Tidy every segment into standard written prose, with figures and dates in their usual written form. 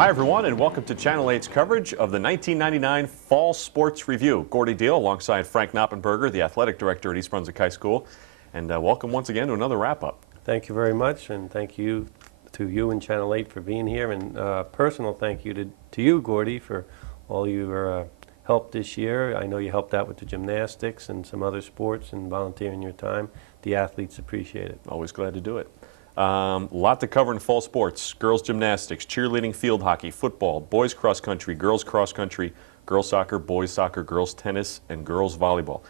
Hi everyone, and welcome to Channel 8's coverage of the 1999 Fall Sports Review. Gordy Deal alongside Frank Noppenberger, the athletic director at East Brunswick High School. And welcome once again to another wrap-up. Thank you very much, and thank you to you and Channel 8 for being here. And personal thank you to you, Gordy, for all your help this year. I know you helped out with the gymnastics and some other sports and volunteering your time. The athletes appreciate it. Always glad to do it. A lot to cover in fall sports: girls gymnastics, cheerleading, field hockey, football, boys cross country, girls cross country, girls soccer, boys soccer, girls tennis, and girls volleyball.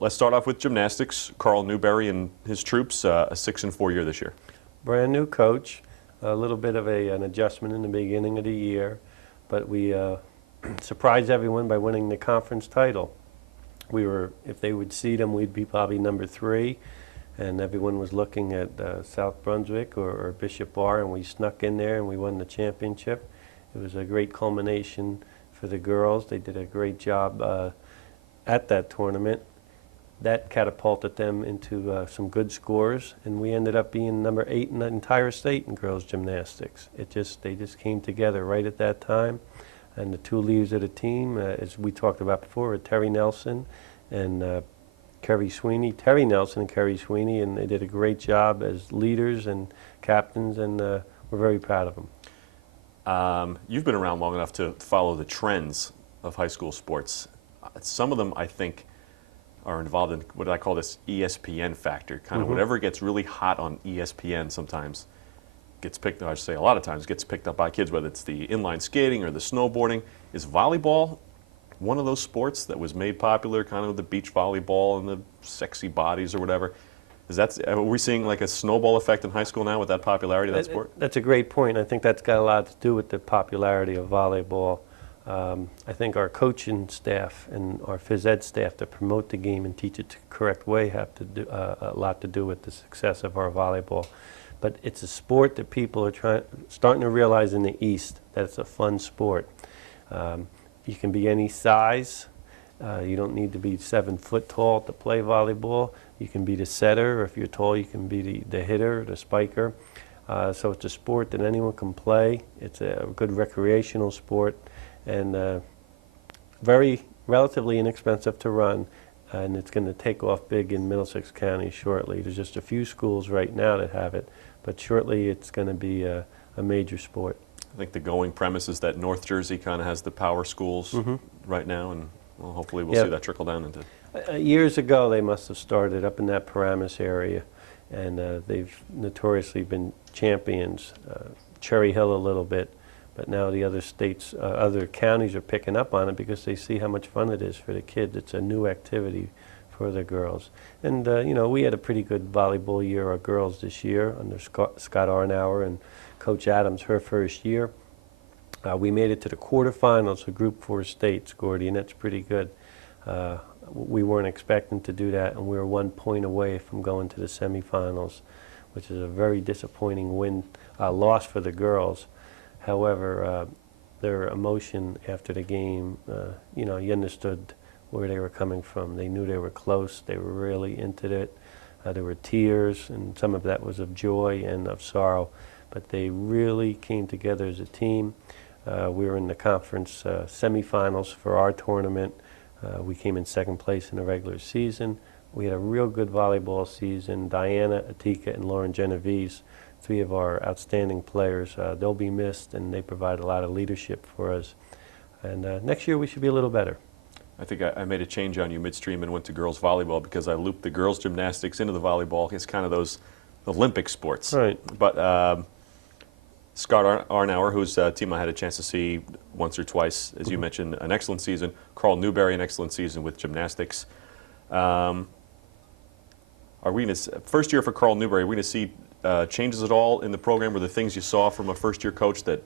Let's start off with gymnastics. Carl Newberry and his troops, a 6-4 year this year. Brand new coach, a little bit of an adjustment in the beginning of the year, but we surprised everyone by winning the conference title. We were, if they would seed them, we'd be probably number 3. And everyone was looking at South Brunswick or Bishop Bar, and we snuck in there and we won the championship. It was a great culmination for the girls. They did a great job at that tournament. That catapulted them into some good scores, and we ended up being number 8 in the entire state in girls gymnastics. They just came together right at that time, and the two leaders of the team, as we talked about before, were Terry Nelson and Kerry Sweeney, Terry Nelson and Kerry Sweeney, and they did a great job as leaders and captains, and we're very proud of them. You've been around long enough to follow the trends of high school sports. Some of them, I think, are involved in what I call this ESPN factor. Kind of whatever gets really hot on ESPN sometimes gets picked up, I should say a lot of times, gets picked up by kids, whether it's the inline skating or the snowboarding. Is volleyball one of those sports that was made popular, kind of the beach volleyball and the sexy bodies or whatever? Are we seeing like a snowball effect in high school now with that popularity of that sport? That's a great point. I think that's got a lot to do with the popularity of volleyball. I think our coaching staff and our phys ed staff that promote the game and teach it the correct way have to do a lot to do with the success of our volleyball. But it's a sport that people are starting to realize in the East that it's a fun sport. You can be any size. You don't need to be 7 foot tall to play volleyball. You can be the setter, or if you're tall, you can be the hitter, the spiker. So it's a sport that anyone can play. It's a good recreational sport, and very relatively inexpensive to run. And it's going to take off big in Middlesex County shortly. There's just a few schools right now that have it, but shortly it's going to be a major sport. I think the going premise is that North Jersey kind of has the power schools right now, and well, hopefully we'll see that trickle down into. Years ago, they must have started up in that Paramus area, and they've notoriously been champions. Cherry Hill a little bit, but now the other states, other counties are picking up on it because they see how much fun it is for the kids. It's a new activity for the girls. And you know, we had a pretty good volleyball year, our girls, this year under Scott Arnauer and Coach Adams, her first year. We made it to the quarterfinals of Group 4 states, Gordy, and that's pretty good. We weren't expecting to do that, and we were 1 point away from going to the semifinals, which is a very disappointing loss for the girls. However, their emotion after the game, you know, you understood where they were coming from. They knew they were close. They were really into it. There were tears, and some of that was of joy and of sorrow. But they really came together as a team. We were in the conference semifinals for our tournament. We came in 2nd place in the regular season. We had a real good volleyball season. Diana, Atika, and Lauren Genovese, 3 of our outstanding players. They'll be missed, and they provide a lot of leadership for us. And next year we should be a little better. I think I made a change on you midstream and went to girls volleyball because I looped the girls gymnastics into the volleyball. It's kind of those Olympic sports. Right. But Scott Arnauer, whose team I had a chance to see once or twice, as you mentioned, an excellent season. Carl Newberry, an excellent season with gymnastics. Are we going to, first year for Carl Newberry, are we going to see changes at all in the program, or the things you saw from a first-year coach that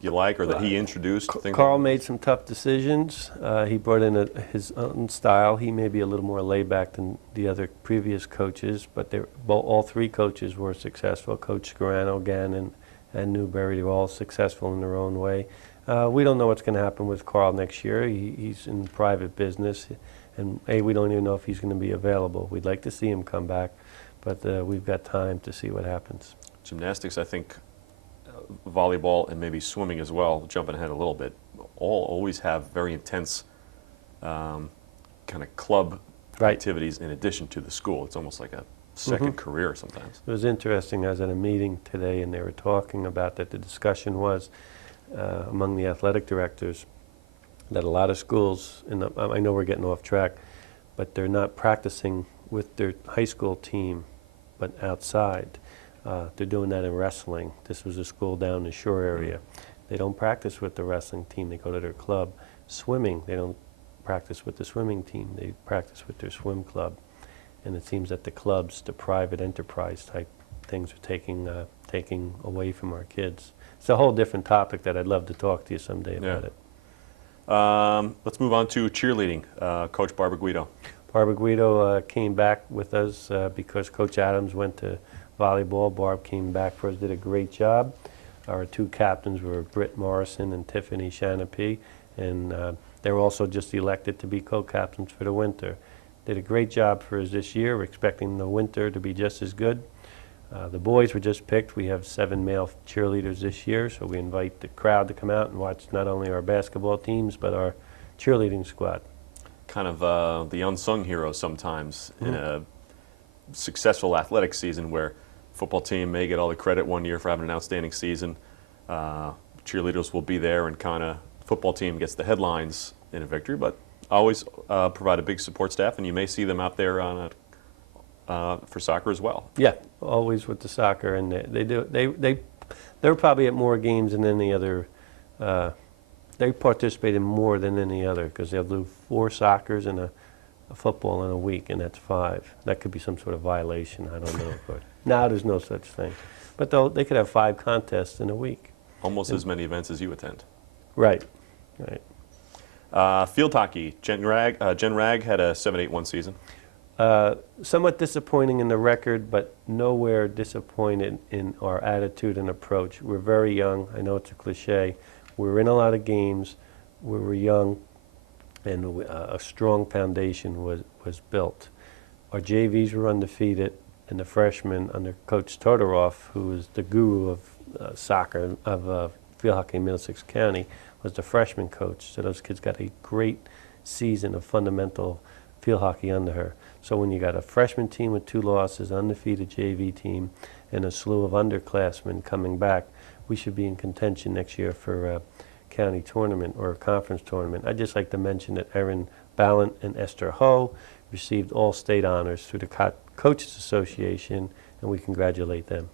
you like, or that he introduced? Carl made some tough decisions. He brought in his own style. He may be a little more laid back than the other previous coaches, but all 3 coaches were successful. Coach Scarano, Gannon, and Newberry, they were all successful in their own way. We don't know what's going to happen with Carl next year. He's in private business, and we don't even know if he's going to be available. We'd like to see him come back, but we've got time to see what happens. Gymnastics, I think, volleyball and maybe swimming as well, jumping ahead a little bit, all always have very intense kind of club activities in addition to the school. It's almost like a second career sometimes. It was interesting. I was at a meeting today, and they were talking about that. The discussion was among the athletic directors that a lot of schools, and I know we're getting off track, but they're not practicing with their high school team, but outside. They're doing that in wrestling. This was a school down in the shore area. They don't practice with the wrestling team. They go to their club. Swimming, they don't practice with the swimming team. They practice with their swim club. And it seems that the clubs, the private enterprise type things, are taking away from our kids. It's a whole different topic that I'd love to talk to you someday about it. Let's move on to cheerleading. Coach Barbara Guido. Barbara Guido came back with us because Coach Adams went to volleyball. Barb came back for us, did a great job. Our two captains were Britt Morrison and Tiffany Shanape, and they were also just elected to be co-captains for the winter. Did a great job for us this year. We're expecting the winter to be just as good. The boys were just picked. We have 7 male cheerleaders this year, so we invite the crowd to come out and watch not only our basketball teams, but our cheerleading squad. Kind of the unsung heroes sometimes in a successful athletic season where football team may get all the credit one year for having an outstanding season. Cheerleaders will be there, and kind of football team gets the headlines in a victory, but always provide a big support staff, and you may see them out there on for soccer as well. Yeah, always with the soccer, and they're probably at more games than any other. They participate in more than any other because they'll do 4 soccers and a football in a week, and that's 5. That could be some sort of violation. I don't know. But now there's no such thing. But they could have 5 contests in a week. Almost as many events as you attend. Right. Field hockey. Jen Ragg had a 7-8-1 season. Somewhat disappointing in the record, but nowhere disappointed in our attitude and approach. We're very young. I know it's a cliche. We were in a lot of games. We were young, and a strong foundation was built. Our JVs were undefeated, and the freshmen under Coach Todoroff, who is the guru of soccer of field hockey in Middlesex County, was the freshman coach. So those kids got a great season of fundamental field hockey under her. So when you got a freshman team with 2 losses, undefeated JV team, and a slew of underclassmen coming back, we should be in contention next year for a county tournament or a conference tournament. I'd just like to mention that Erin Ballant and Esther Ho received all state honors through the Coaches Association, and we congratulate them.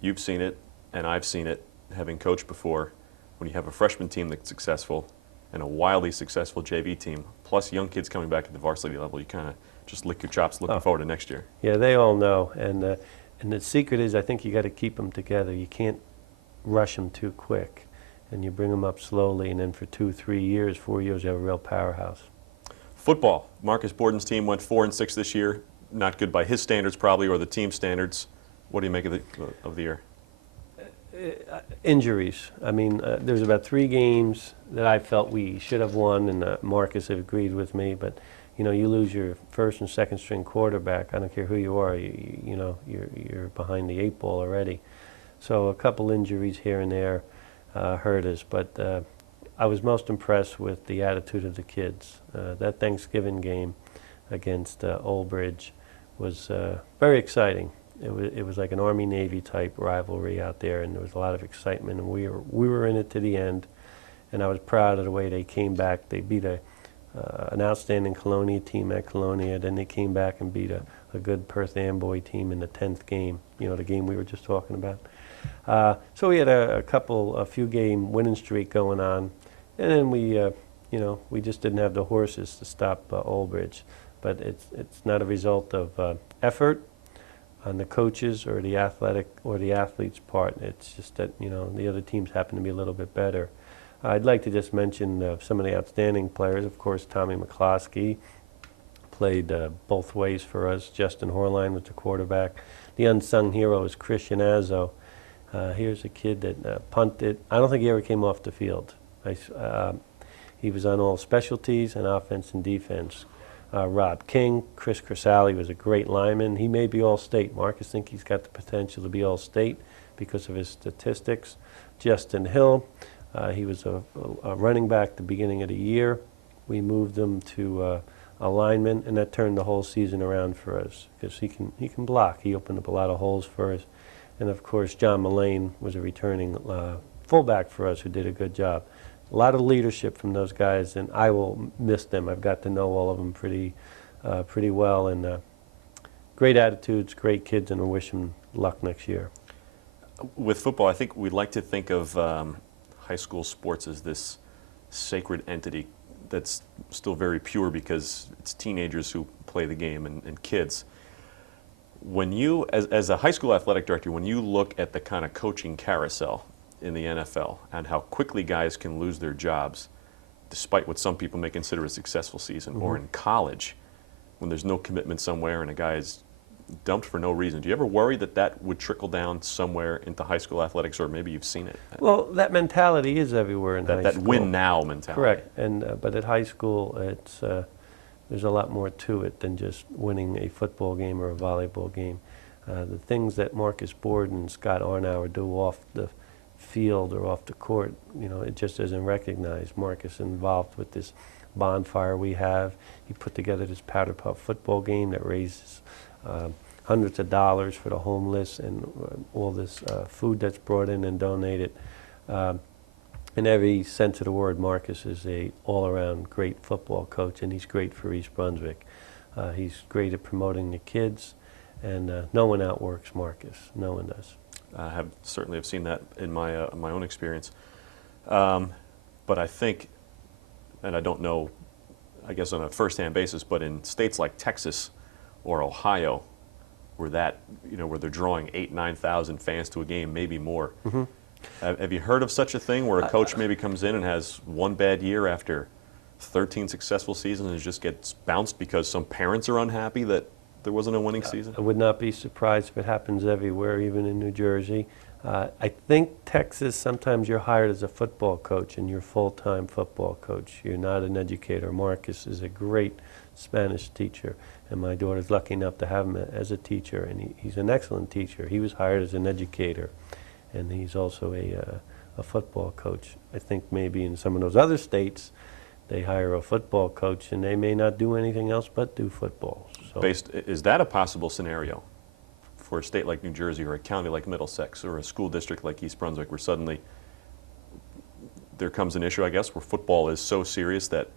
You've seen it, and I've seen it, having coached before. When you have a freshman team that's successful and a wildly successful JV team, plus young kids coming back at the varsity level, you kind of just lick your chops looking forward to next year. Yeah, they all know, and the secret is I think you got to keep them together. You can't rush them too quick, and you bring them up slowly, and then for 2, 3 years, 4 years, you have a real powerhouse. Football. Marcus Borden's team went 4-6 this year. Not good by his standards probably, or the team standards. What do you make of the year? Injuries. I mean, there's about 3 games that I felt we should have won, and Marcus agreed with me. But you know, you lose your first and second string quarterback. I don't care who you are. You know, you're behind the 8 ball already. So a couple injuries here and there hurt us. But I was most impressed with the attitude of the kids. That Thanksgiving game against Old Bridge was very exciting. It was like an Army-Navy type rivalry out there, and there was a lot of excitement, and we were in it to the end, and I was proud of the way they came back. They beat an outstanding Colonia team at Colonia, then they came back and beat a good Perth Amboy team in the 10th game, you know, the game we were just talking about. So we had a few game winning streak going on, and then we just didn't have the horses to stop Old Bridge. But it's not a result of effort on the coaches or the athletes' part. It's just that, you know, the other teams happen to be a little bit better. I'd like to just mention some of the outstanding players. Of course, Tommy McCloskey played both ways for us. Justin Horline was the quarterback. The unsung hero is Christian Azzo. Here's a kid that punted. I don't think he ever came off the field. He was on all specialties and offense and defense. Rob King, Chris Crisali was a great lineman. He may be All-State. Marcus think he's got the potential to be All-State. because of his statistics. Justin Hill, he was a running back at the beginning of the year. We moved him to a lineman, and that turned the whole season around for us because he can block. He opened up a lot of holes for us. And of course, John Mullane was a returning fullback for us who did a good job. A lot of leadership from those guys, and I will miss them. I've got to know all of them pretty well, and great attitudes, great kids, and I wish them luck next year. With football, I think we like to think of high school sports as this sacred entity that's still very pure because it's teenagers who play the game and kids. When you, as a high school athletic director, when you look at the kind of coaching carousel in the NFL and how quickly guys can lose their jobs, despite what some people may consider a successful season, or in college, when there's no commitment somewhere and a guy is dumped for no reason, do you ever worry that that would trickle down somewhere into high school athletics, or maybe you've seen it? Well, that mentality is everywhere in high school. That win now mentality. Correct, and but at high school, it's there's a lot more to it than just winning a football game or a volleyball game. The things that Marcus Borden and Scott Arnauer do off the field or off the court, you know, it just isn't recognized. Marcus involved with this bonfire we have. He put together this powder puff football game that raises hundreds of dollars for the homeless, and all this food that's brought in and donated. In every sense of the word, Marcus is a all-around great football coach, and he's great for East Brunswick. He's great at promoting the kids, and no one outworks Marcus. No one does. I certainly have seen that in my own experience. But I think, and I don't know, I guess on a first-hand basis, but in states like Texas or Ohio, where they're drawing 8,000, 9,000 fans to a game, maybe more. Mm-hmm. Have you heard of such a thing where a coach maybe comes in and has one bad year after 13 successful seasons and just gets bounced because some parents are unhappy that there wasn't a winning season? I would not be surprised if it happens everywhere, even in New Jersey. I think Texas, sometimes you're hired as a football coach and you're full-time football coach. You're not an educator. Marcus is a great Spanish teacher, and my daughter's lucky enough to have him as a teacher, and he's an excellent teacher. He was hired as an educator, and he's also a football coach. I think maybe in some of those other states, they hire a football coach, and they may not do anything else but do football. So is that a possible scenario for a state like New Jersey or a county like Middlesex or a school district like East Brunswick, where suddenly there comes an issue, I guess, where football is so serious that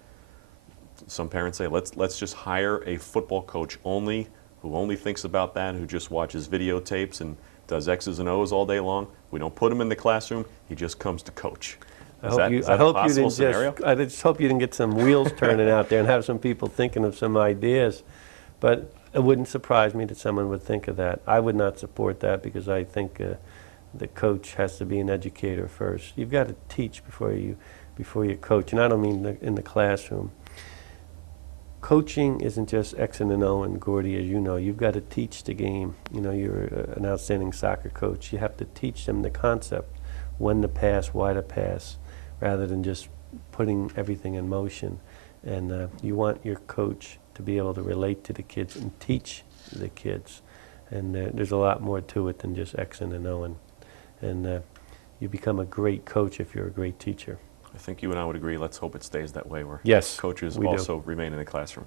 some parents say, let's just hire a football coach only, who only thinks about that, who just watches videotapes and does X's and O's all day long. We don't put him in the classroom. He just comes to coach. I just hope you didn't get some wheels turning out there and have some people thinking of some ideas. But it wouldn't surprise me that someone would think of that. I would not support that because I think the coach has to be an educator first. You've got to teach before you coach, and I don't mean in the classroom. Coaching isn't just X and O and Gordy, as you know. You've got to teach the game. You know, you're an outstanding soccer coach. You have to teach them the concept, when to pass, why to pass, rather than just putting everything in motion. And you want your coach to be able to relate to the kids and teach the kids. And there's a lot more to it than just X and O. And you become a great coach if you're a great teacher. I think you and I would agree. Let's hope it stays that way, where yes, coaches also remain in the classroom.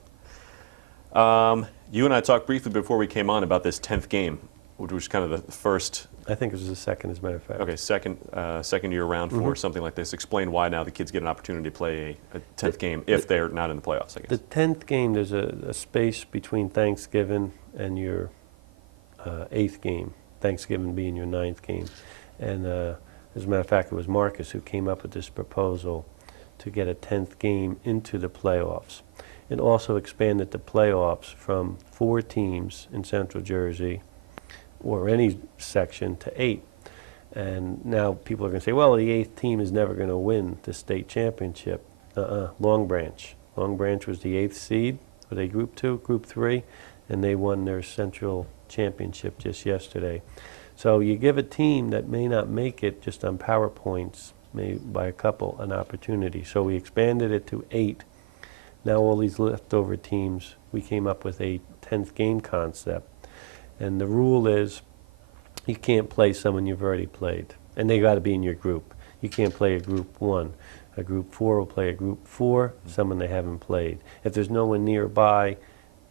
You and I talked briefly before we came on about this 10th game, which was kind of the first. I think it was the second, as a matter of fact. Okay, second year around for something like this. Explain why now the kids get an opportunity to play a 10th game if they're not in the playoffs, I guess. The 10th game, there's a space between Thanksgiving and your 8th game, Thanksgiving being your 9th game. And as a matter of fact, it was Marcus who came up with this proposal to get a 10th game into the playoffs. It also expanded the playoffs from 4 teams in Central Jersey or any section to 8. And now people are going to say, well, the 8th team is never going to win the state championship. Long Branch. Long Branch was the 8th seed. Were they Group 2, Group 3? And they won their Central championship just yesterday. So you give a team that may not make it just on PowerPoints, maybe by a couple, an opportunity. So we expanded it to 8. Now all these leftover teams, we came up with a 10th game concept. And the rule is You can't play someone you've already played, and they got to be in your group. You can't play a group 1. A group 4 will play a group 4, someone they haven't played. If there's no one nearby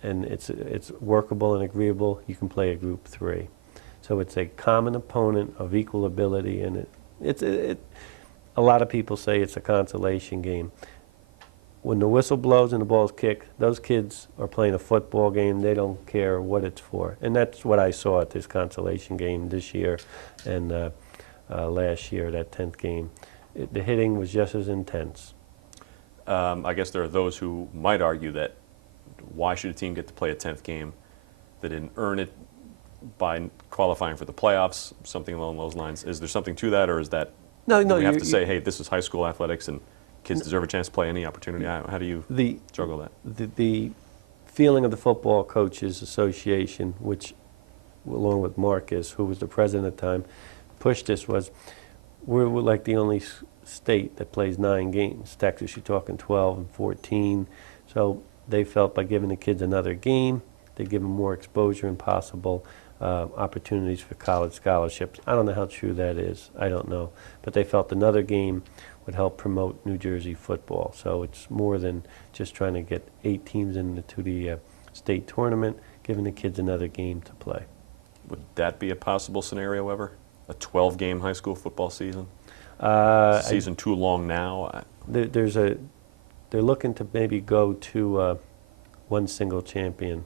and it's workable and agreeable, you can play a group 3. So it's a common opponent of equal ability, and a lot of people say it's a consolation game. When the whistle blows and the ball's kicked, those kids are playing a football game. They don't care what it's for. And that's what I saw at this consolation game this year and last year, that 10th game. The hitting was just as intense. I guess there are those who might argue that why should a team get to play a 10th game? They didn't earn it by qualifying for the playoffs, something along those lines. Is there something to that, or is that No, do we have to say, hey, this is high school athletics and kids deserve a chance to play any opportunity? How do you juggle that? The feeling of the Football Coaches Association, which, along with Marcus, who was the president at the time, pushed this was, we're like the only state that plays 9 games. Texas, you're talking 12 and 14. So they felt by giving the kids another game, they give them more exposure and possible opportunities for college scholarships. I don't know how true that is. I don't know. But they felt another game would help promote New Jersey football. So it's more than just trying to get 8 teams into the state tournament, giving the kids another game to play. Would that be a possible scenario ever? A 12-game high school football season? Season too long now? They're looking to maybe go to one single champion,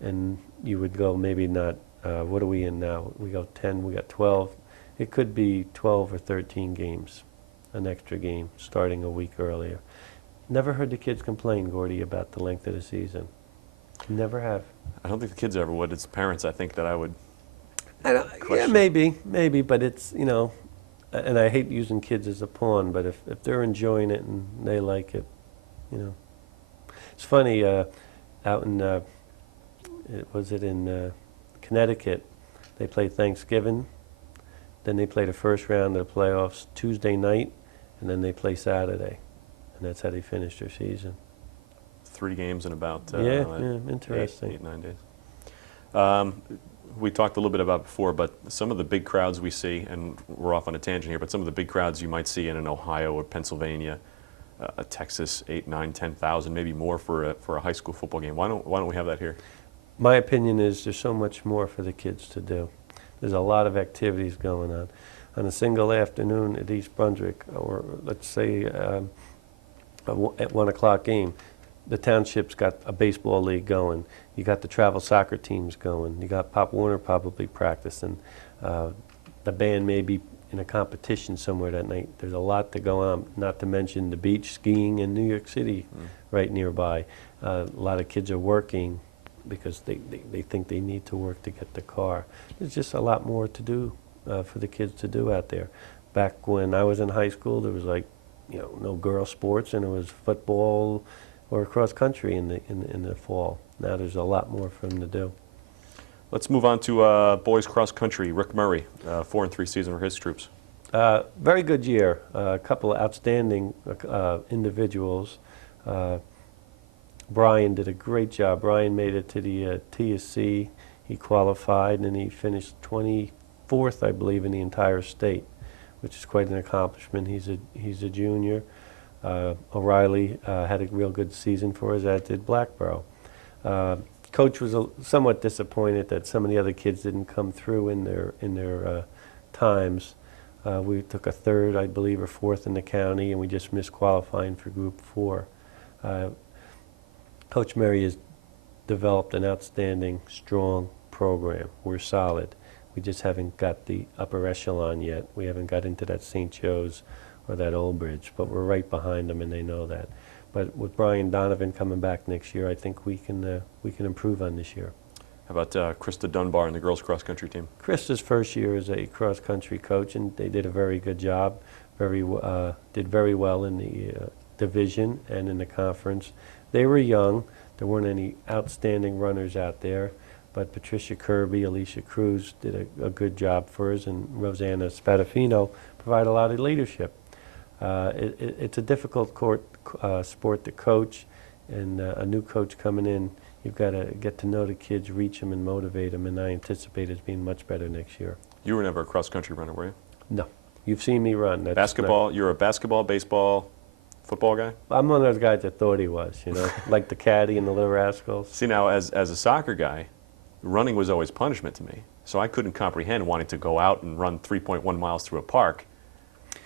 and you would go maybe not, what are we in now? We go 10, we got 12. It could be 12 or 13 games, an extra game, starting a week earlier. Never heard the kids complain, Gordy, about the length of the season. Never have. I don't think the kids ever would. It's parents, I think, that I would yeah, maybe, but it's, you know, and I hate using kids as a pawn, but if they're enjoying it and they like it, you know. It's funny, out in, was it in Connecticut, they played Thanksgiving, then they play the first round of the playoffs Tuesday night, and then they play Saturday, and that's how they finish their season. 3 games in about interesting. 8, 9 days. We talked a little bit about it before, but some of the big crowds we see, and we're off on a tangent here, but some of the big crowds you might see in an Ohio or Pennsylvania, Texas, 8, 9, 10,000, maybe more for a high school football game. Why don't we have that here? My opinion is there's so much more for the kids to do. There's a lot of activities going on. On a single afternoon at East Brunswick, or let's say at 1 o'clock game, the township's got a baseball league going. You got the travel soccer teams going. You got Pop Warner probably practicing. The band may be in a competition somewhere that night. There's a lot to go on, not to mention the beach, skiing in New York City right nearby. A lot of kids are working because they think they need to work to get the car. There's just a lot more to do for the kids to do out there. Back when I was in high school, there was like, you know, no girl sports, and it was football or cross country in the fall. Now there's a lot more for them to do. Let's move on to boys cross country. Rick Murray, 4-3 season for his troops. Very good year. A couple of outstanding individuals. Brian did a great job. Brian made it to the TSC. He qualified, and he finished 24th, I believe, in the entire state, which is quite an accomplishment. He's a junior. O'Reilly had a real good season for us, as did Blackborough. Coach was somewhat disappointed that some of the other kids didn't come through in their times. We took a 3rd, I believe, or 4th in the county, and we just missed qualifying for Group 4. Coach Murray has developed an outstanding, strong program. We're solid. We just haven't got the upper echelon yet. We haven't got into that St. Joe's or that Old Bridge, but we're right behind them, and they know that. But with Brian Donovan coming back next year, I think we can improve on this year. How about Krista Dunbar and the girls cross country team? Krista's first year as a cross country coach, and they did a very good job. Did very well in the division and in the conference. They were young. There weren't any outstanding runners out there, but Patricia Kirby, Alicia Cruz did a good job for us, and Rosanna Spadafino provided a lot of leadership. It's a difficult sport to coach, and a new coach coming in, you've got to get to know the kids, reach them, and motivate them. And I anticipate it being much better next year. You were never a cross-country runner, were you? No, you've seen me run. That's Basketball, you're a basketball, baseball, football guy? I'm one of those guys that thought he was, you know, like the caddy and the Little Rascals. See, now, as a soccer guy, running was always punishment to me. So I couldn't comprehend wanting to go out and run 3.1 miles through a park.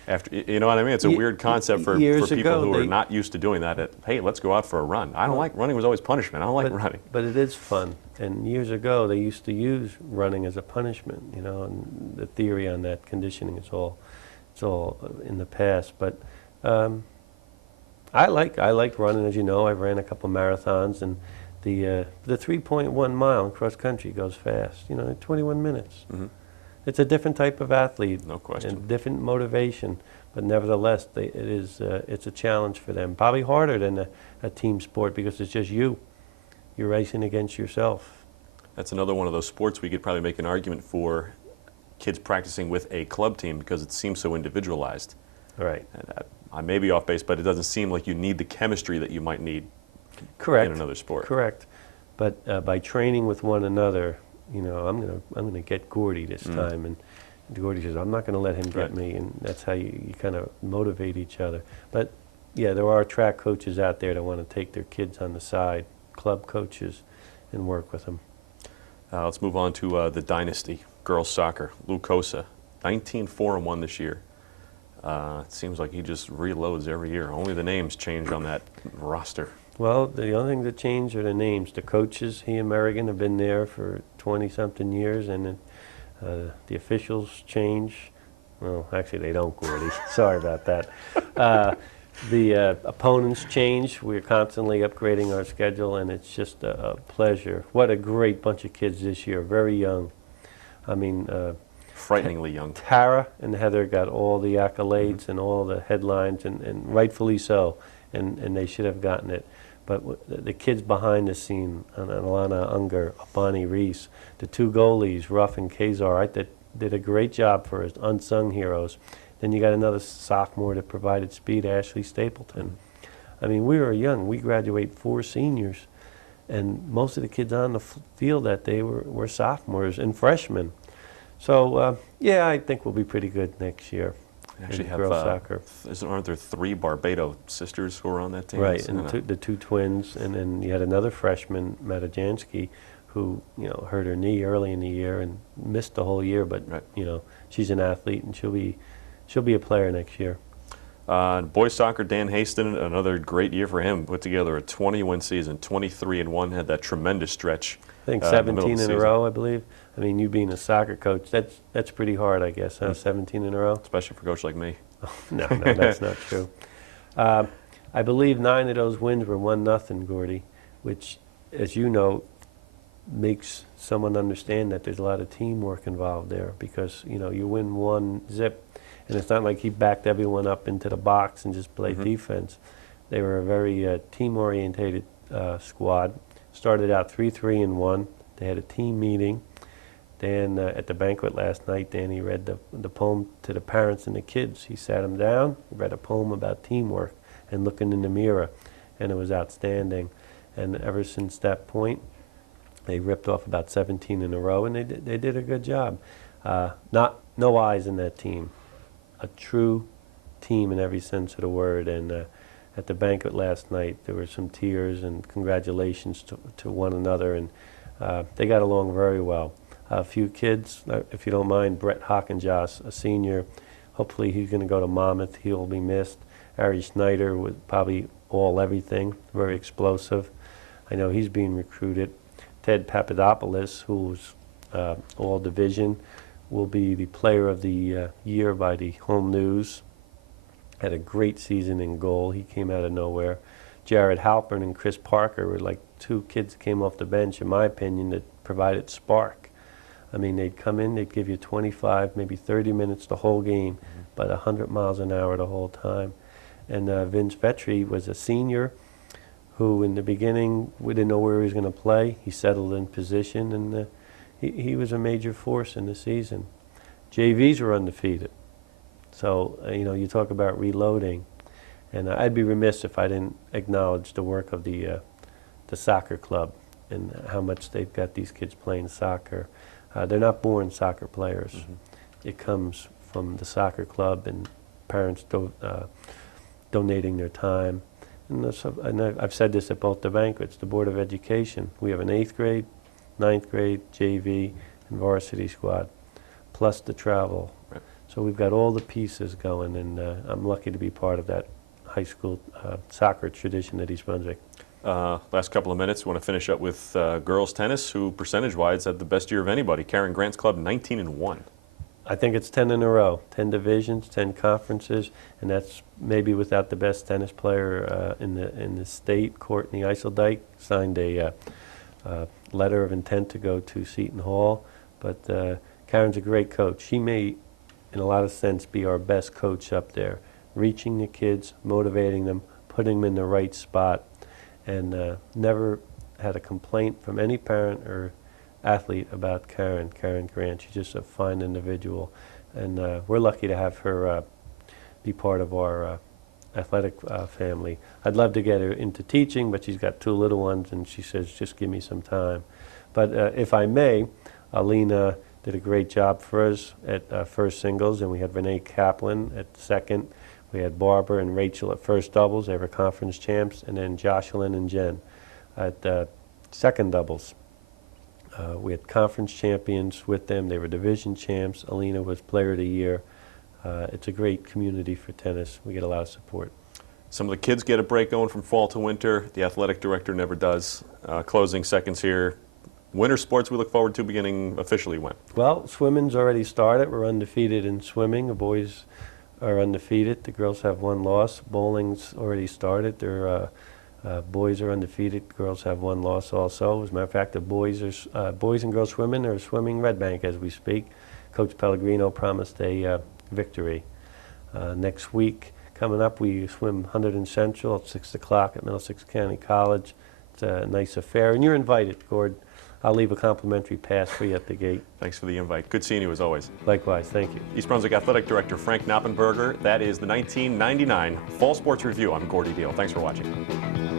After, you know what I mean? It's a weird concept for people who are not used to doing that. Hey, let's go out for a run. I don't like running. Was always punishment. I don't like running. But it is fun. And years ago, they used to use running as a punishment. You know, and the theory on that conditioning is all in the past. But I like running. As you know, I've ran a couple marathons, and the 3.1 mile cross country goes fast. You know, 21 minutes. Mm-hmm. It's a different type of athlete, no question, and different motivation. But nevertheless, it's a challenge for them. Probably harder than a team sport because it's just you. You're racing against yourself. That's another one of those sports we could probably make an argument for kids practicing with a club team because it seems so individualized. Right. And I may be off base, but it doesn't seem like you need the chemistry that you might need. Correct. In another sport. Correct. But by training with one another, you know, I'm gonna get Gordy this time, and Gordy says, I'm not gonna let him get me, and that's how you kind of motivate each other. But yeah, there are track coaches out there that want to take their kids on the side, club coaches, and work with them. Let's move on to the dynasty, girls soccer. Lucosa, 19-4-1 this year. It seems like he just reloads every year. Only the names change on that roster. Well, the only thing that changed are the names. The coaches, he and Merrigan, have been there for 20-something years, and the officials change. Well, actually, they don't, Gordy. Sorry about that. The opponents change. We're constantly upgrading our schedule, and it's just a pleasure. What a great bunch of kids this year, very young. I mean, frighteningly young. Tara and Heather got all the accolades and all the headlines, and rightfully so, and they should have gotten it. But the kids behind the scene, Alana Unger, Bonnie Reese, the two goalies, Ruff and Kazar, that did a great job for us, unsung heroes. Then you got another sophomore that provided speed, Ashley Stapleton. I mean, we were young. We graduate 4 seniors, and most of the kids on the field that day were sophomores and freshmen. So, yeah, I think we'll be pretty good next year. Actually have, girls soccer. Aren't there 3 Barbado sisters who are on that team? Right, and the two twins, and then you had another freshman, Matajansky, who, you know, hurt her knee early in the year and missed the whole year, but you know, she's an athlete and she'll be a player next year. Boys soccer, Dan Haston, another great year for him. Put together a 20-win season, 23-1, had that tremendous stretch. I think 17 in a row, I believe. I mean, you being a soccer coach, that's pretty hard, I guess, huh? 17 in a row? Especially for a coach like me. Oh, no, that's not true. I believe 9 of those wins were 1-0, Gordy, which, as you know, makes someone understand that there's a lot of teamwork involved there because, you know, you win 1 zip, and it's not like he backed everyone up into the box and just played defense. They were a very team-orientated squad. Started out 3-3-1. They had a team meeting. Dan, at the banquet last night, Danny read the poem to the parents and the kids. He sat them down, read a poem about teamwork and looking in the mirror, and it was outstanding. And ever since that point, they ripped off about 17 in a row, and they did a good job. No eyes in that team. A true team in every sense of the word. And at the banquet last night, there were some tears and congratulations to one another, and they got along very well. A few kids, if you don't mind, Brett Hockenjoss, a senior, hopefully he's going to go to Monmouth. He'll be missed. Ari Schneider was probably all everything, very explosive. I know he's being recruited. Ted Papadopoulos, who's all division, will be the player of the year by the Home News. Had a great season in goal. He came out of nowhere. Jared Halpern and Chris Parker were like 2 kids that came off the bench, in my opinion, that provided spark. I mean, they'd come in, they'd give you 25, maybe 30 minutes the whole game, but 100 miles an hour the whole time. And Vince Vetri was a senior who, in the beginning, we didn't know where he was going to play. He settled in position, and he was a major force in the season. JVs were undefeated. So, you know, you talk about reloading. And I'd be remiss if I didn't acknowledge the work of the soccer club. and how much they've got these kids playing soccer. They're not born soccer players. It comes from the soccer club and parents donating their time. And I've said this at both the banquets, the Board of Education. We have an 8th grade, 9th grade, JV, and varsity squad, plus the travel. Right. So we've got all the pieces going, and I'm lucky to be part of that high school soccer tradition at East Brunswick. Last couple of minutes, we want to finish up with girls tennis, who percentage-wise had the best year of anybody. Karen Grant's club, 19-1. I think it's 10 in a row, 10 divisions, 10 conferences, and that's maybe without the best tennis player in the state. Courtney Eiseldike signed a letter of intent to go to Seton Hall, but Karen's a great coach. She may, in a lot of sense, be our best coach up there, reaching the kids, motivating them, putting them in the right spot, and never had a complaint from any parent or athlete about Karen Grant. She's just a fine individual, and we're lucky to have her be part of our athletic family. I'd love to get her into teaching, but she's got 2 little ones, and she says, just give me some time. But if I may, Alina did a great job for us at first singles, and we had Renee Kaplan at second. We had Barbara and Rachel at first doubles. They were conference champs, and then Jocelyn and Jen at second doubles. We had conference champions with them. They were division champs. Alina was player of the year. It's a great community for tennis. We get a lot of support. Some of the kids get a break going from fall to winter. The athletic director never does. Closing seconds here. Winter sports we look forward to beginning officially when? Well, swimming's already started. We're undefeated in swimming. The boys are undefeated. The girls have 1 loss. Bowling's already started. Boys are undefeated. Girls have 1 loss also. As a matter of fact, the boys and girls swimming are swimming Red Bank as we speak. Coach Pellegrino promised a victory. Next week, coming up, we swim 100 in Central at 6 o'clock at Middlesex County College. It's a nice affair, and you're invited, Gord. I'll leave a complimentary pass for you at the gate. Thanks for the invite. Good seeing you as always. Likewise, thank you. East Brunswick Athletic Director Frank Noppenberger. That is the 1999 Fall Sports Review. I'm Gordy Deal. Thanks for watching.